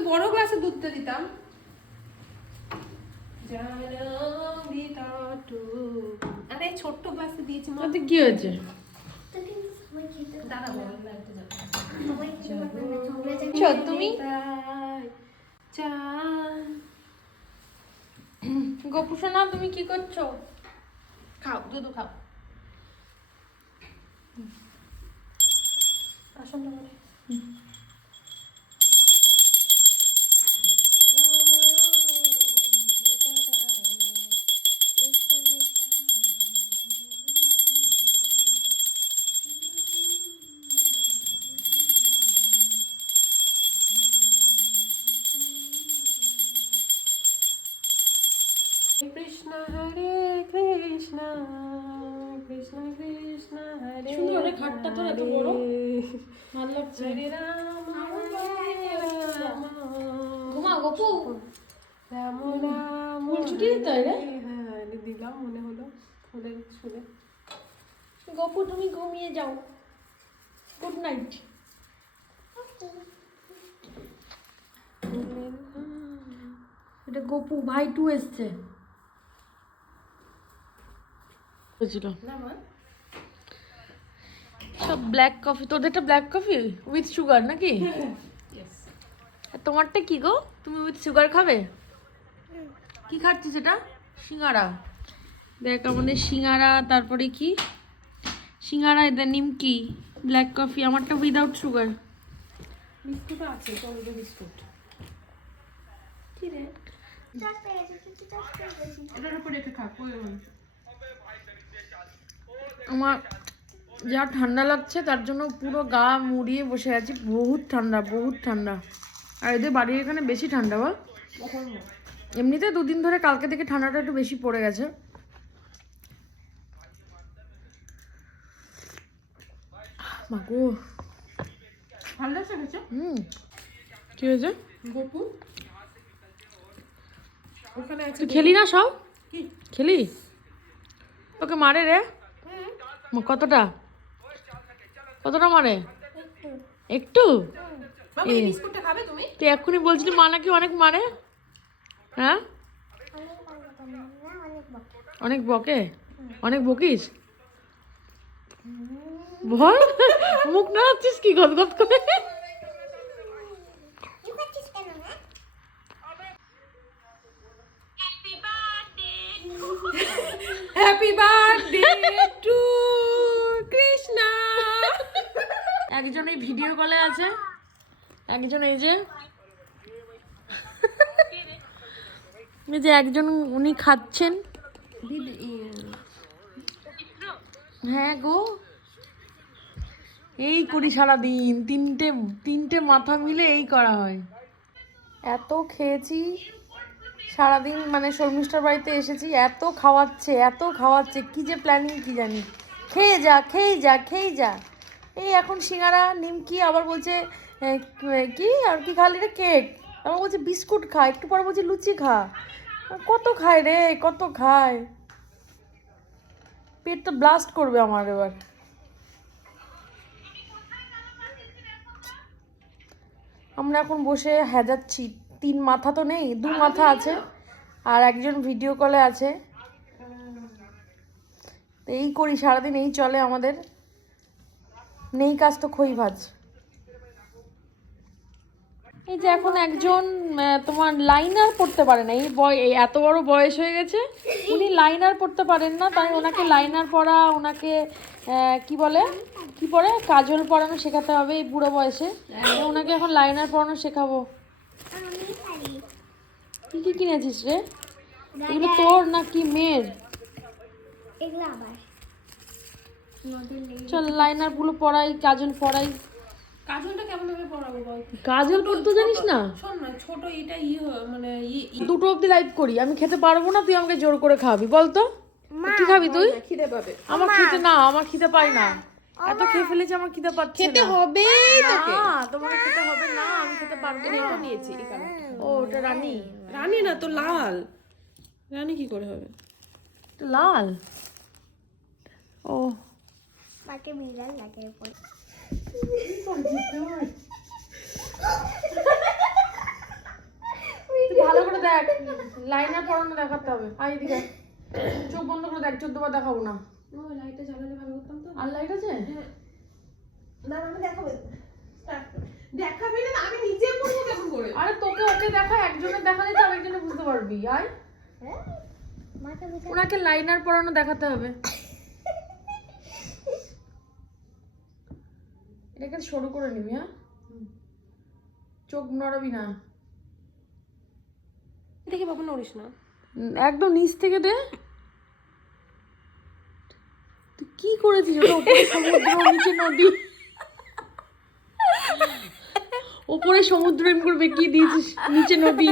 তো বড় গ্লাসে দুধটা দিতাম। আরে ছোট্ট গ্লাসে দিয়েছি মা। তাতে কি হয়েছে? তুমি গোপু সোনা তুমি কি করছো? খাও দুধ খাও। আসনটা করে কৃষ্ণ হরে কৃষ্ণ কৃষ্ণ কৃষ্ণ হরে সুন্দর রে, খাটটা তোর এত বড়, ভালো লাগছে। হরে রাম হরে রাম ঘুমা গোপু, রাম রাম ফুল ছুটি দিতে হয় রে? হ্যাঁ দিলাম, মনে হলো ফুলের ছুলে। গোপু তুমি ঘুমিয়ে যাও, গুড নাইট। এটা গোপু ভাই 2 এসছে। সব ব্ল্যাক কফি, তোদেরটা ব্ল্যাক কফি উইথ সুগার নাকি? আর তোমারটা কি গো, তুমি উইথ সুগার খাবে? কি খাচ্ছিস এটা? সিঙ্গারা। দেখ আমাদের সিঙ্গারা, তারপরে কি সিঙ্গারা, এটা নিমকি, ব্ল্যাক কফি, আমারটা উইদাউট সুগার। বিস্কুট আছে, টমেটো বিস্কুট। কি রে? এটার উপর রেখে খা। আমার যা ঠান্ডা লাগছে তার জন্য পুরো গা মুড়িয়ে বসে আছি, বহুত ঠান্ডা, বহুত ঠান্ডা। আর এদের বাড়ির এখানে বেশি ঠান্ডা বল। এমনিতে 2 দিন ধরে কালকে থেকে ঠান্ডাটা একটু বেশি পড়ে গেছে। মাগো ঠান্ডা খেয়েছে। কি হয়েছে? গোপু ওখানে আছে। তুই খেলি না সব? কি খেলি? ওকে মারে রে? কতটা কতটা মারে? একটু? বাবা এই বিস্কুটটা খাবে তুমি? তুই এক্ষুনি বলছিলি মা নাকি অনেক মারে। হ্যাঁ অনেক বকে, অনেক বকিস বল। মুখ নাড়াচ্ছিস কি গদগদ করে? Happy birthday to Krishna. একজন এই ভিডিও কলে আছে, একজন এই যে এই যে একজন উনি খাচ্ছেন। হ্যাঁ গো, এই করি সারাদিন, তিনটে মাথা মিলে এই করা হয়। এত খেয়েছি সারাদিন, মানে শর্মিষ্ঠার বাড়িতে এসেছি, এত খাওয়াচ্ছে, কি যে প্ল্যানিং কি জানি। খেয়ে যা খেয়ে যা খেয়ে যা। এই এখন সিঙ্গারা নিমকি, আবার বলছে কি আর কি খালি রে, কেক, আবার বলছে বিস্কুট খা, একটু পরে বলছে লুচি খা। কত খায় রে, কত খায়, পেট তো ব্লাস্ট করবে আমার এবার। আমরা এখন বসে হেজাচ্ছি, 3 মাথা তো নেই, 2 মাথা আছে, আর একজন ভিডিও কলে আছে। তো এই করি সারাদিন, এই চলে আমাদের, নেই কাজ তো খই ভাজ। এই যে এখন একজন তোমার লাইনার পড়তে পারে না, এই এত বড় বয়স হয়ে গেছে, উনি লাইনার পড়তে পারেন না, তাই ওনাকে লাইনার পড়া, ওনাকে কি বলে, কি পড়ে, কাজল পড়ানো শেখাতে হবে এই বুড়ো বয়সে। ওনাকে এখন লাইনার পড়ানো শেখাবো। কি কি কিনেছিস রে? এগুলো তোর না কি মেয়ের? চল লাইনার গুলো পড়াই, কাজল পড়াই। কাজলটা কেমন ভাবে পড়াবো বল? কাজল পড়তে জানিস না? শোন না, ছোট এটা মানে 2টো অবধি লাইভ করি, আমি খেতে পারবো না, তুই আমাকে জোর করে খাওয়াবি, বল তো কি খাবি তুই? খিদে পাবে। আমার খিদে না, আমার খিদে পাই না, এত খেয়ে ফেলেছি, আমার খিদে পাচ্ছে না। খেতে হবে তোকে। না তোমাকে খেতে হবে না, আমি খেতে পারবো না। এটা নিয়েছি এই কালারটা। ও ওটা রানী? রানী না তো লাল। রানী কি করে হবে? লাল? ও মাকে বিড়াল লাগে পড়ে। লাইনার পরানো দেখাতে হবে। আয় এদিকে আয়। চোখ বন্ধ করে দেখ, 14 বার দেখাবো না। ও লাইটটা জ্বালালে ভালো করতাম তো। আর লাইট আছে? না আমি দেখাবো। দেখাবি না, আমি নিজে করবো কেমন করে? আরে তোকে ওকে দেখা, একজনের দেখালে তো আরেকজনে বুঝতে পারবি। আয়, হ্যাঁ মাকে বিড়াল ওনাকে লাইনার পরানো দেখাতে হবে। এটাকে সরু করে নিবি, হ্যাঁ? চোখ নড়াবি না। দেখি বাবা নড়িস না। একদম নিচ থেকে দে। তুই কি করেছিস? ওটা উপরে সমুদ্র, নিচে নদী। উপরে সমুদ্র এম করে বেঁকিয়ে দিয়েছিস, নিচে নদী।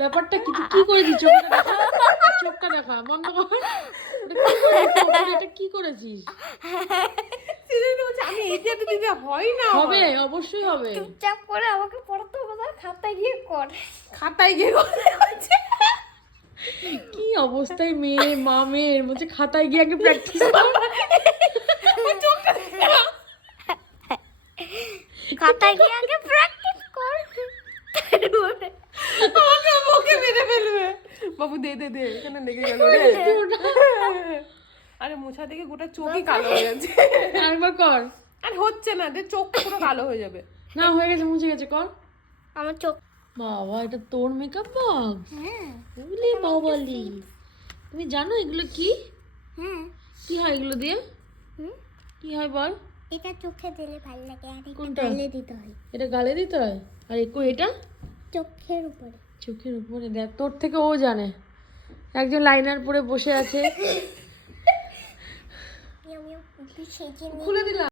ব্যাপারটা কি? তুই কি করেছিস? চোখটা দেখা বন্ধ কর। এটা কি করেছিস? আমি এই যে দিদি হয় না, হবে, অবশ্যই হবে। চুপচাপ করে আমাকে পড়তে হবে না, খাতায় গিয়ে কর। খাতায় গিয়ে কি অবস্থায় মেয়ে, মা মেয়ের মধ্যে খাতায় গিয়ে আগে প্র্যাকটিস কর। খাতায় গিয়ে আগে প্র্যাকটিস কর। আমাকে মুখে মেরে ফেলবে। বাবু দে দে দে, এখানে লেগে গেল রে। আরে মোছা থেকে গোটা চোখই কালো হয়ে যাচ্ছে। আরেকবার কর। আর হচ্ছে না, দে চোখ পুরো কালো হয়ে যাবে। না, হয়ে গেছে, মুছে গেছে, কর। আমার চোখ বাবা, এটা তোর মেকআপ বক্স? হ্যাঁ বুঝলি বাবালি, তুমি জানো এগুলো কি? হ্যাঁ কি হয় এগুলো দিয়ে? হুম কি হয় বল? এটা চোখে দিলে ভালো লাগে, আর এটা কোনটা? গালে দিতে হয়। এটা গালে দিতে হয়, আর এটা চোখের উপরে। চোখের উপরে। দেখ, তোর থেকে ও জানে। একজন লাইনার পরে বসে আছে। আমি সেজে খুলে দিলাম।